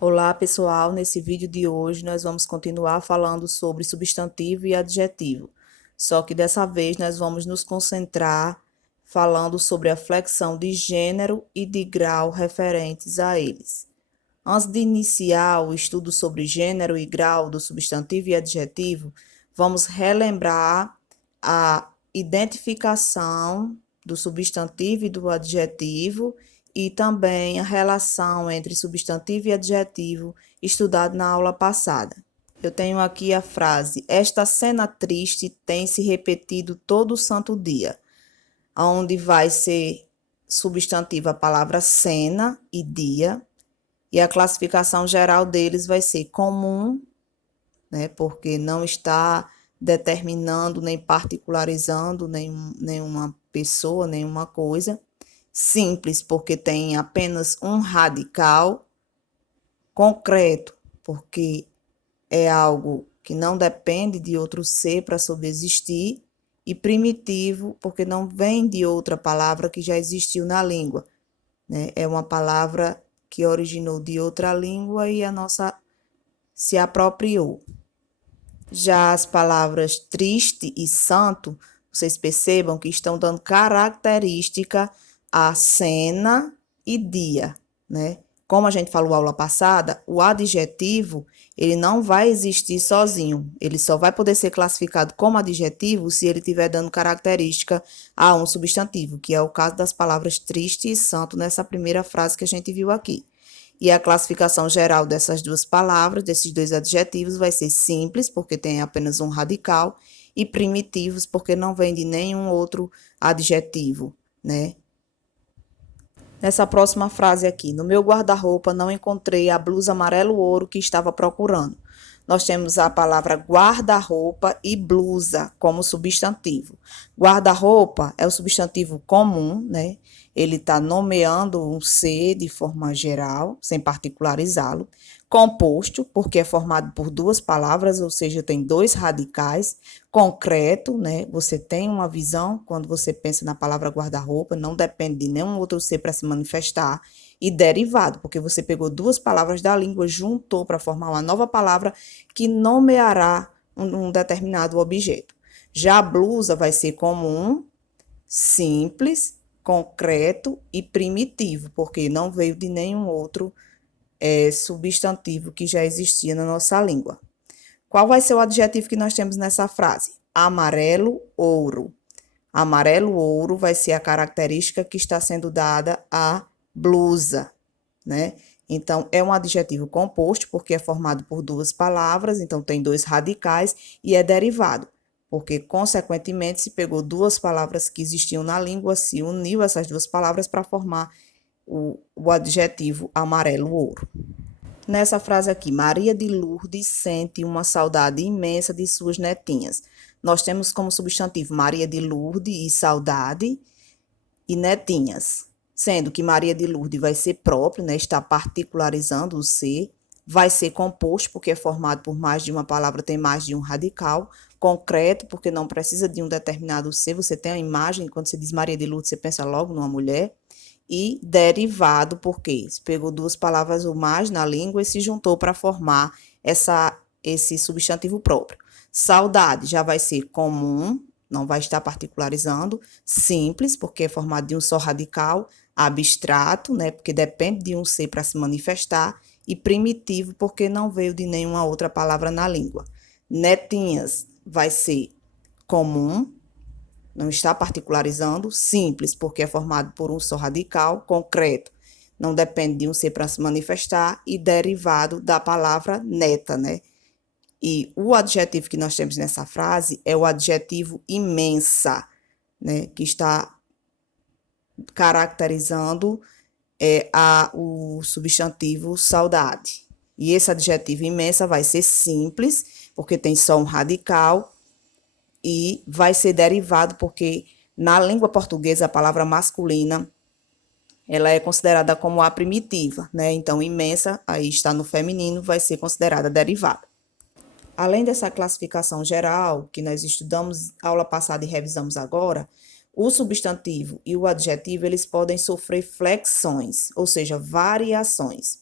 Olá, pessoal. Nesse vídeo de hoje nós vamos continuar falando sobre substantivo e adjetivo. Só que dessa vez nós vamos nos concentrar falando sobre a flexão de gênero e de grau referentes a eles. Antes de iniciar o estudo sobre gênero e grau do substantivo e adjetivo, vamos relembrar a identificação do substantivo e do adjetivo e também a relação entre substantivo e adjetivo estudado na aula passada. Eu tenho aqui a frase: esta cena triste tem se repetido todo santo dia, onde vai ser substantivo a palavra cena e dia, e a classificação geral deles vai ser comum, né, porque não está determinando nem particularizando nenhuma pessoa, nenhuma coisa. Simples, porque tem apenas um radical. Concreto, porque é algo que não depende de outro ser para subsistir. E primitivo, porque não vem de outra palavra que já existiu na língua, né? É uma palavra que originou de outra língua e a nossa se apropriou. Já as palavras triste e santo, vocês percebam que estão dando característica à cena e dia, né? Como a gente falou aula passada, o adjetivo, ele não vai existir sozinho. Ele só vai poder ser classificado como adjetivo se ele estiver dando característica a um substantivo, que é o caso das palavras triste e santo nessa primeira frase que a gente viu aqui. E a classificação geral dessas duas palavras, desses dois adjetivos, vai ser simples, porque tem apenas um radical, e primitivos, porque não vem de nenhum outro adjetivo, né? Nessa próxima frase aqui, no meu guarda-roupa não encontrei a blusa amarelo-ouro que estava procurando. Nós temos a palavra guarda-roupa e blusa como substantivo. Guarda-roupa é o substantivo comum, né? Ele está nomeando um ser de forma geral, sem particularizá-lo. Composto, porque é formado por duas palavras, ou seja, tem dois radicais. Concreto, né? Você tem uma visão quando você pensa na palavra guarda-roupa, não depende de nenhum outro ser para se manifestar. E derivado, porque você pegou duas palavras da língua, juntou para formar uma nova palavra que nomeará um determinado objeto. Já a blusa vai ser comum, simples, concreto e primitivo, porque não veio de nenhum outro substantivo que já existia na nossa língua. Qual vai ser o adjetivo que nós temos nessa frase? Amarelo, ouro. Amarelo, ouro vai ser a característica que está sendo dada à blusa, né? Então, é um adjetivo composto, porque é formado por duas palavras, então tem dois radicais, e é derivado, porque, consequentemente, se pegou duas palavras que existiam na língua, se uniu essas duas palavras para formar o adjetivo amarelo-ouro. Nessa frase aqui, Maria de Lourdes sente uma saudade imensa de suas netinhas. Nós temos como substantivo Maria de Lourdes e saudade e netinhas, sendo que Maria de Lourdes vai ser próprio, né? Está particularizando o ser, vai ser composto, porque é formado por mais de uma palavra, tem mais de um radical, concreto, porque não precisa de um determinado ser, você tem a imagem, quando você diz Maria de Lourdes, você pensa logo numa mulher, e derivado, porque se pegou duas palavras ou mais na língua e se juntou para formar esse substantivo próprio. Saudade já vai ser comum, não vai estar particularizando, simples, porque é formado de um só radical, abstrato, né, porque depende de um ser para se manifestar, e primitivo, porque não veio de nenhuma outra palavra na língua. Netinhas vai ser comum, não está particularizando, simples, porque é formado por um só radical, concreto, não depende de um ser para se manifestar, e derivado da palavra neta, né? E o adjetivo que nós temos nessa frase é o adjetivo imensa, né? Que está caracterizando o substantivo saudade. E esse adjetivo imensa vai ser simples, porque tem só um radical, e vai ser derivado porque na língua portuguesa a palavra masculina ela é considerada como a primitiva, né? Então, imensa, aí está no feminino, vai ser considerada derivada. Além dessa classificação geral que nós estudamos aula passada e revisamos agora, o substantivo e o adjetivo eles podem sofrer flexões, ou seja, variações.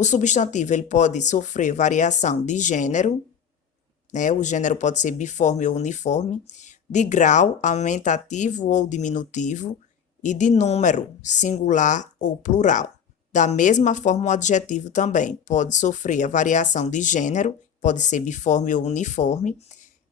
O substantivo ele pode sofrer variação de gênero, né? O gênero pode ser biforme ou uniforme, de grau, aumentativo ou diminutivo, e de número, singular ou plural. Da mesma forma, o adjetivo também pode sofrer a variação de gênero, pode ser biforme ou uniforme,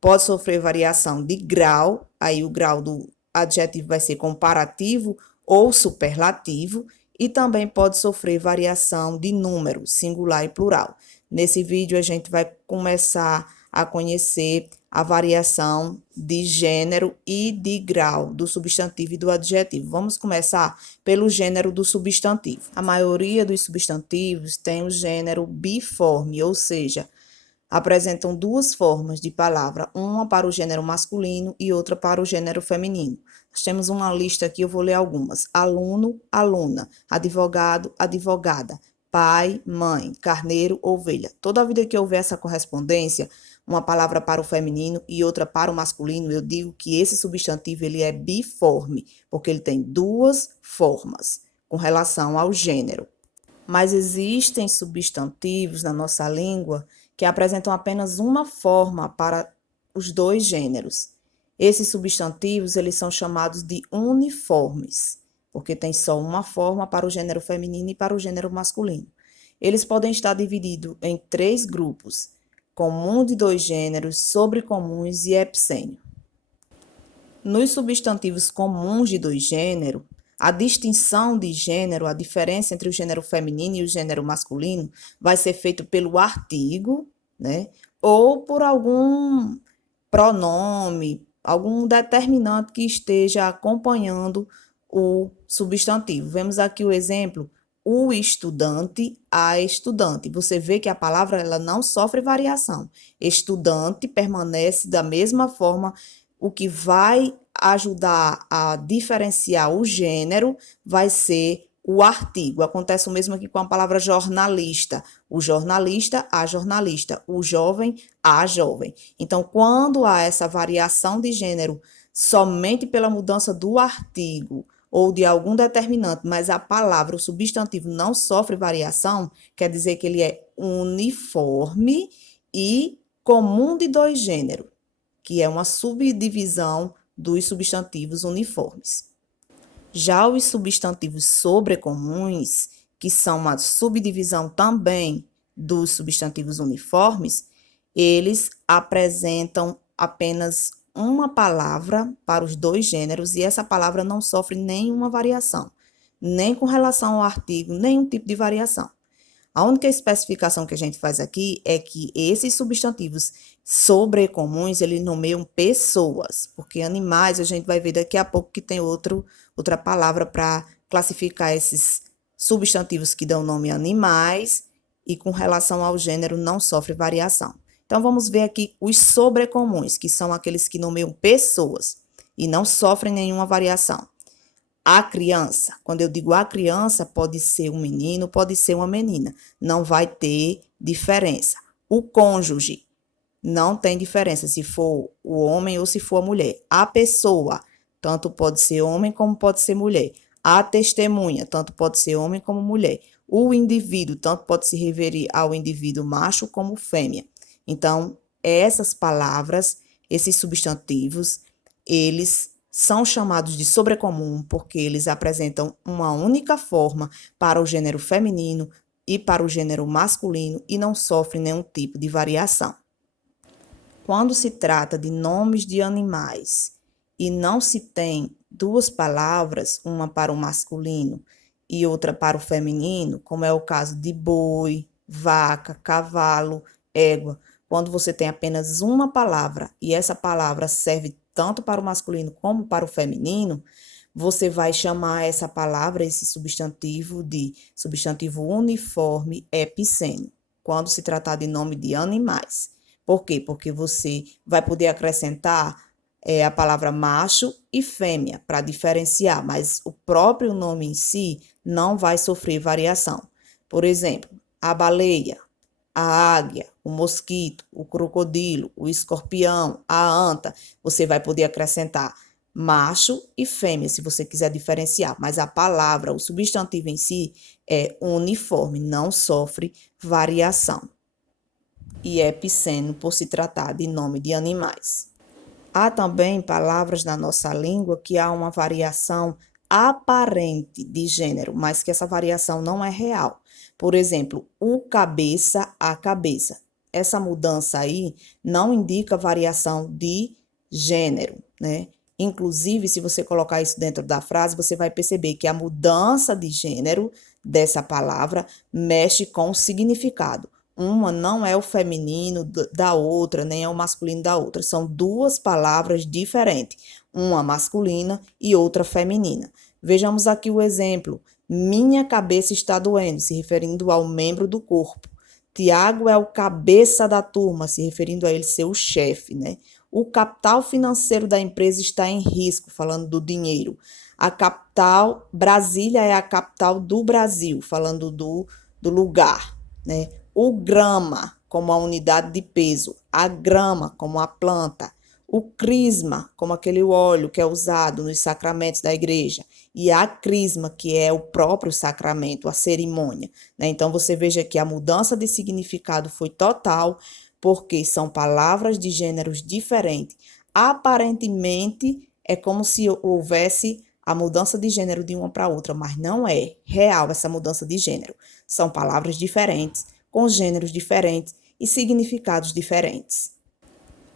pode sofrer variação de grau, aí o grau do adjetivo vai ser comparativo ou superlativo, e também pode sofrer variação de número, singular e plural. Nesse vídeo, a gente vai começar a conhecer a variação de gênero e de grau do substantivo e do adjetivo. Vamos começar pelo gênero do substantivo. A maioria dos substantivos tem o gênero biforme, ou seja, apresentam duas formas de palavra, uma para o gênero masculino e outra para o gênero feminino. Nós temos uma lista aqui, eu vou ler algumas. Aluno, aluna, advogado, advogada, pai, mãe, carneiro, ovelha. Toda vida que houver essa correspondência, uma palavra para o feminino e outra para o masculino, eu digo que esse substantivo ele é biforme, porque ele tem duas formas com relação ao gênero. Mas existem substantivos na nossa língua que apresentam apenas uma forma para os dois gêneros. Esses substantivos, eles são chamados de uniformes, porque tem só uma forma para o gênero feminino e para o gênero masculino. Eles podem estar divididos em 3 grupos: comum de 2 gêneros, sobrecomuns e epicênio. Nos substantivos comuns de 2 gêneros, a distinção de gênero, a diferença entre o gênero feminino e o gênero masculino, vai ser feita pelo artigo, né? Ou por algum pronome, algum determinante que esteja acompanhando o substantivo. Vemos aqui o exemplo, o estudante, a estudante. Você vê que a palavra ela não sofre variação. Estudante permanece da mesma forma. O que vai ajudar a diferenciar o gênero vai ser o artigo. Acontece o mesmo aqui com a palavra jornalista. O jornalista, a jornalista. O jovem, a jovem. Então, quando há essa variação de gênero somente pela mudança do artigo ou de algum determinante, mas a palavra, o substantivo não sofre variação, quer dizer que ele é uniforme e comum de 2 gêneros, que é uma subdivisão dos substantivos uniformes. Já os substantivos sobrecomuns, que são uma subdivisão também dos substantivos uniformes, eles apresentam apenas uma palavra para os 2 gêneros e essa palavra não sofre nenhuma variação, nem com relação ao artigo, nenhum tipo de variação. A única especificação que a gente faz aqui é que esses substantivos sobrecomuns, eles nomeiam pessoas, porque animais a gente vai ver daqui a pouco que tem outra palavra para classificar esses substantivos que dão nome a animais e com relação ao gênero não sofre variação. Então, vamos ver aqui os sobrecomuns, que são aqueles que nomeiam pessoas e não sofrem nenhuma variação. A criança, quando eu digo a criança, pode ser um menino, pode ser uma menina, não vai ter diferença. O cônjuge, não tem diferença se for o homem ou se for a mulher. A pessoa, tanto pode ser homem como pode ser mulher. A testemunha, tanto pode ser homem como mulher. O indivíduo, tanto pode se referir ao indivíduo macho como fêmea. Então, essas palavras, esses substantivos, eles são chamados de sobrecomum porque eles apresentam uma única forma para o gênero feminino e para o gênero masculino e não sofrem nenhum tipo de variação. Quando se trata de nomes de animais e não se tem 2 palavras, uma para o masculino e outra para o feminino, como é o caso de boi, vaca, cavalo, égua, quando você tem apenas uma palavra e essa palavra serve tanto para o masculino como para o feminino, você vai chamar essa palavra, esse substantivo, de substantivo uniforme epicênio, quando se tratar de nome de animais. Por quê? Porque você vai poder acrescentar a palavra macho e fêmea para diferenciar, mas o próprio nome em si não vai sofrer variação. Por exemplo, a baleia, a águia, o mosquito, o crocodilo, o escorpião, a anta, você vai poder acrescentar macho e fêmea, se você quiser diferenciar, mas a palavra, o substantivo em si, é uniforme, não sofre variação. E é epiceno por se tratar de nome de animais. Há também palavras na nossa língua que há uma variação aparente de gênero, mas que essa variação não é real. Por exemplo, o cabeça a cabeça. Essa mudança aí não indica variação de gênero, né? Inclusive, se você colocar isso dentro da frase, você vai perceber que a mudança de gênero dessa palavra mexe com o significado. Uma não é o feminino da outra, nem é o masculino da outra. São duas palavras diferentes, uma masculina e outra feminina. Vejamos aqui o exemplo. Minha cabeça está doendo, se referindo ao membro do corpo. Tiago é o cabeça da turma, se referindo a ele ser o chefe, né? O capital financeiro da empresa está em risco, falando do dinheiro. A capital, Brasília é a capital do Brasil, falando do lugar, né? O grama como a unidade de peso, a grama como a planta, o crisma como aquele óleo que é usado nos sacramentos da igreja e a crisma que é o próprio sacramento, a cerimônia, né? Então você veja que a mudança de significado foi total, porque são palavras de gêneros diferentes. Aparentemente é como se houvesse a mudança de gênero de uma para outra, mas não é real essa mudança de gênero. São palavras diferentes, com gêneros diferentes e significados diferentes.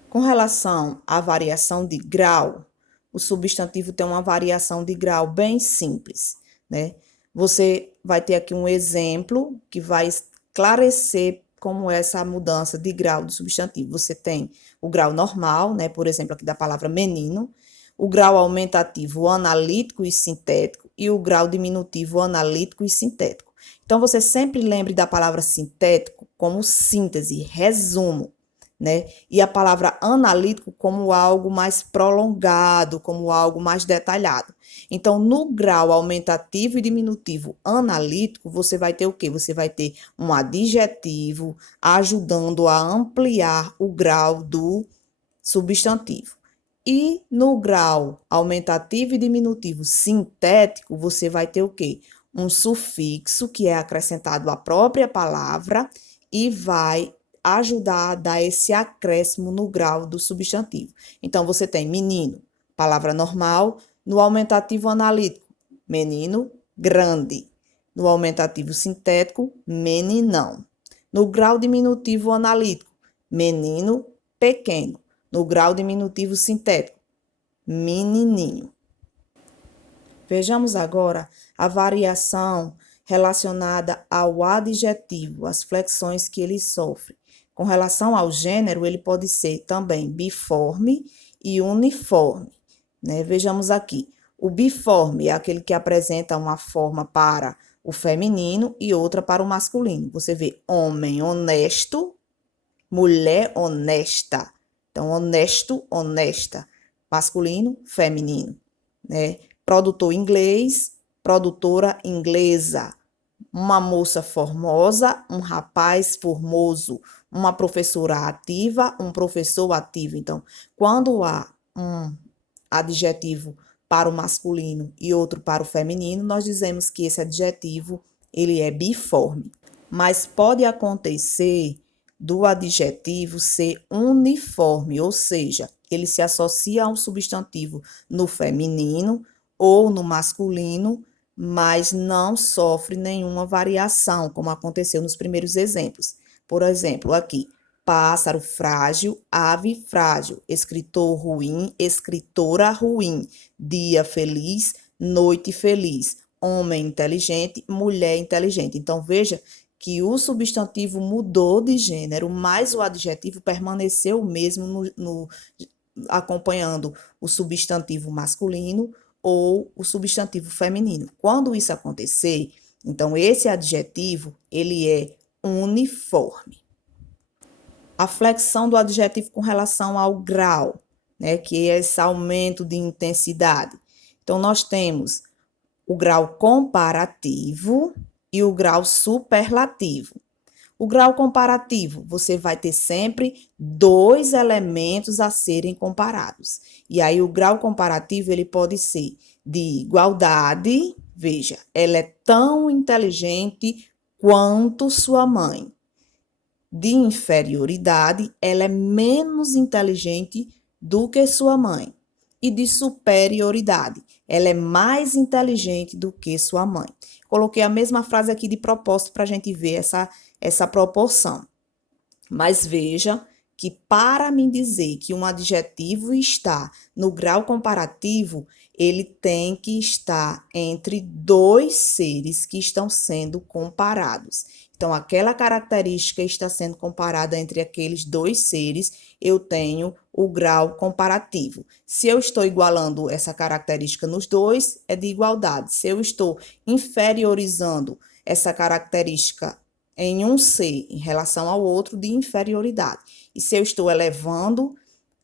Com relação à variação de grau, o substantivo tem uma variação de grau bem simples, né? Você vai ter aqui um exemplo que vai esclarecer como é essa mudança de grau do substantivo. Você tem o grau normal, né? Por exemplo, aqui da palavra menino, o grau aumentativo analítico e sintético e o grau diminutivo analítico e sintético. Então, você sempre lembre da palavra sintético como síntese, resumo, né? E a palavra analítico como algo mais prolongado, como algo mais detalhado. Então, no grau aumentativo e diminutivo analítico, você vai ter o quê? Você vai ter um adjetivo ajudando a ampliar o grau do substantivo. E no grau aumentativo e diminutivo sintético, você vai ter o quê? Um sufixo que é acrescentado à própria palavra e vai ajudar a dar esse acréscimo no grau do substantivo. Então, você tem menino, palavra normal, no aumentativo analítico, menino grande. No aumentativo sintético, meninão. No grau diminutivo analítico, menino pequeno. No grau diminutivo sintético, menininho. Vejamos agora a variação relacionada ao adjetivo, as flexões que ele sofre. Com relação ao gênero, ele pode ser também biforme e uniforme, né? Vejamos aqui. O biforme é aquele que apresenta uma forma para o feminino e outra para o masculino. Você vê homem honesto, mulher honesta. Então, honesto, honesta. Masculino, feminino, né? Produtor inglês, produtora inglesa. Uma moça formosa, um rapaz formoso. Uma professora ativa, um professor ativo. Então, quando há um adjetivo para o masculino e outro para o feminino, nós dizemos que esse adjetivo ele é biforme. Mas pode acontecer do adjetivo ser uniforme, ou seja, ele se associa a um substantivo no feminino ou no masculino, mas não sofre nenhuma variação, como aconteceu nos primeiros exemplos. Por exemplo, aqui, pássaro frágil, ave frágil, escritor ruim, escritora ruim, dia feliz, noite feliz, homem inteligente, mulher inteligente. Então, veja que o substantivo mudou de gênero, mas o adjetivo permaneceu o mesmo acompanhando o substantivo masculino ou o substantivo feminino. Quando isso acontecer, então esse adjetivo ele é uniforme. A flexão do adjetivo com relação ao grau, né, que é esse aumento de intensidade. Então nós temos o grau comparativo e o grau superlativo. O grau comparativo, você vai ter sempre dois elementos a serem comparados. E aí, o grau comparativo, ele pode ser de igualdade, veja, ela é tão inteligente quanto sua mãe. De inferioridade, ela é menos inteligente do que sua mãe. E de superioridade, ela é mais inteligente do que sua mãe. Coloquei a mesma frase aqui de propósito para a gente ver essa proporção. Mas veja que para me dizer que um adjetivo está no grau comparativo, ele tem que estar entre dois seres que estão sendo comparados. Então, aquela característica está sendo comparada entre aqueles dois seres, eu tenho o grau comparativo. Se eu estou igualando essa característica nos dois, é de igualdade. Se eu estou inferiorizando essa característica em um ser em relação ao outro, de inferioridade. E se eu estou elevando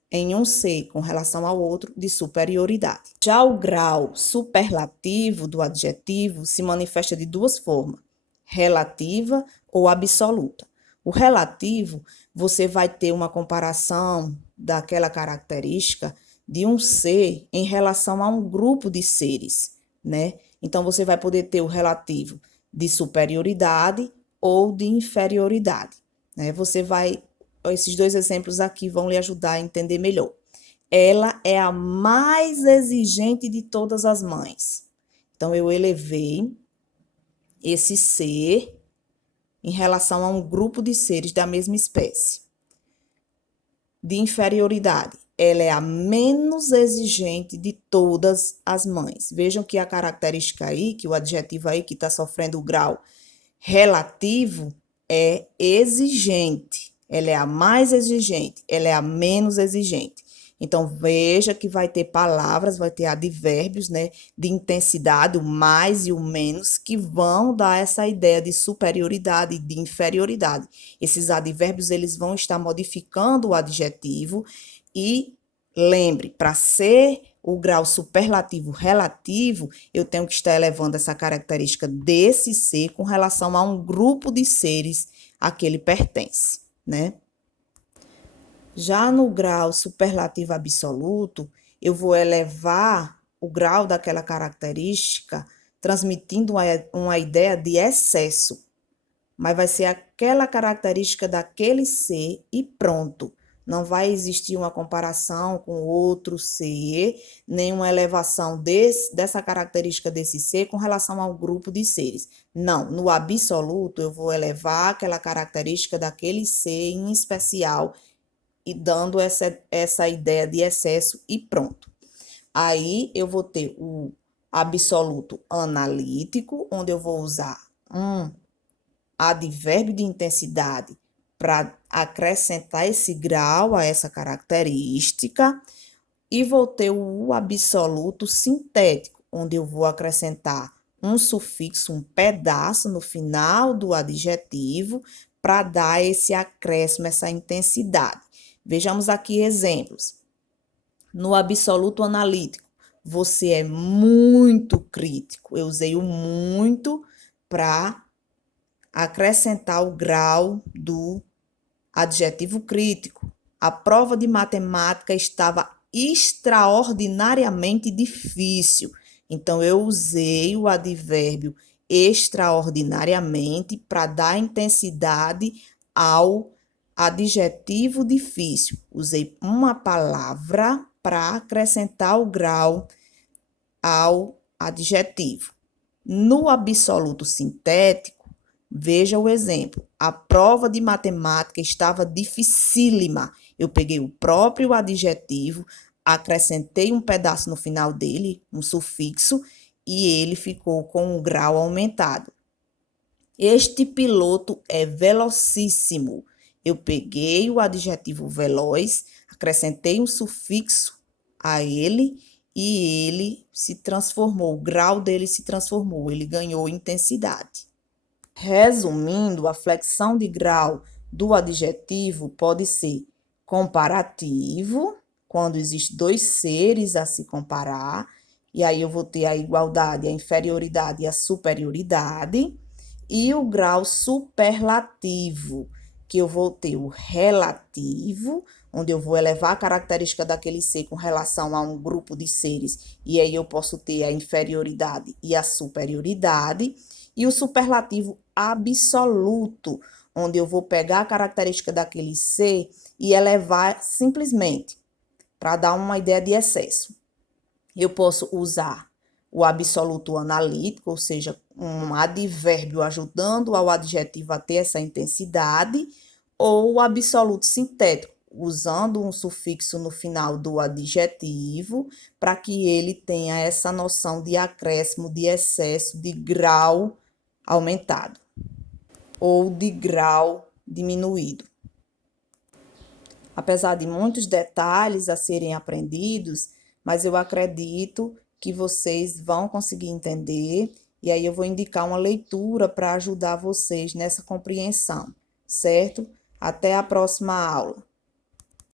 em um ser com relação ao outro, de superioridade. Já o grau superlativo do adjetivo se manifesta de duas formas: relativa ou absoluta. O relativo, você vai ter uma comparação daquela característica de um ser em relação a um grupo de seres, né? Então, você vai poder ter o relativo de superioridade ou de inferioridade, né? Esses dois exemplos aqui vão lhe ajudar a entender melhor. Ela é a mais exigente de todas as mães. Então, eu elevei esse ser em relação a um grupo de seres da mesma espécie. De inferioridade, ela é a menos exigente de todas as mães. Vejam que a característica aí, que o adjetivo aí que está sofrendo o grau relativo é exigente. Ela é a mais exigente, ela é a menos exigente. Então, veja que vai ter palavras, vai ter advérbios, né, de intensidade, o mais e o menos, que vão dar essa ideia de superioridade e de inferioridade. Esses advérbios, eles vão estar modificando o adjetivo e lembre, para ser o grau superlativo relativo, eu tenho que estar elevando essa característica desse ser com relação a um grupo de seres a que ele pertence, né? Já no grau superlativo absoluto, eu vou elevar o grau daquela característica, transmitindo uma ideia de excesso, mas vai ser aquela característica daquele ser e pronto. Não vai existir uma comparação com outro ser, nem uma elevação dessa característica desse ser com relação ao grupo de seres. Não, no absoluto eu vou elevar aquela característica daquele ser em especial e dando essa ideia de excesso e pronto. Aí eu vou ter o absoluto analítico, onde eu vou usar um advérbio de intensidade para acrescentar esse grau a essa característica, e vou ter o absoluto sintético, onde eu vou acrescentar um sufixo, um pedaço no final do adjetivo para dar esse acréscimo, essa intensidade. Vejamos aqui exemplos. No absoluto analítico, você é muito crítico. Eu usei o muito para acrescentar o grau do adjetivo crítico. A prova de matemática estava extraordinariamente difícil. Então, eu usei o advérbio extraordinariamente para dar intensidade ao adjetivo difícil. Usei uma palavra para acrescentar o grau ao adjetivo. No absoluto sintético, veja o exemplo. A prova de matemática estava dificílima. Eu peguei o próprio adjetivo, acrescentei um pedaço no final dele, um sufixo, e ele ficou com um grau aumentado. Este piloto é velocíssimo. Eu peguei o adjetivo veloz, acrescentei um sufixo a ele e ele se transformou, o grau dele se transformou, ele ganhou intensidade. Resumindo, a flexão de grau do adjetivo pode ser comparativo, quando existem dois seres a se comparar, e aí eu vou ter a igualdade, a inferioridade e a superioridade. E o grau superlativo, que eu vou ter o relativo, onde eu vou elevar a característica daquele ser com relação a um grupo de seres, e aí eu posso ter a inferioridade e a superioridade, e o superlativo absoluto, onde eu vou pegar a característica daquele ser e elevar simplesmente, para dar uma ideia de excesso. Eu posso usar o absoluto analítico, ou seja, um advérbio ajudando ao adjetivo a ter essa intensidade, ou o absoluto sintético, usando um sufixo no final do adjetivo, para que ele tenha essa noção de acréscimo, de excesso, de grau aumentado, ou de grau diminuído. Apesar de muitos detalhes a serem aprendidos, mas eu acredito que vocês vão conseguir entender, e aí eu vou indicar uma leitura para ajudar vocês nessa compreensão, certo? Até a próxima aula.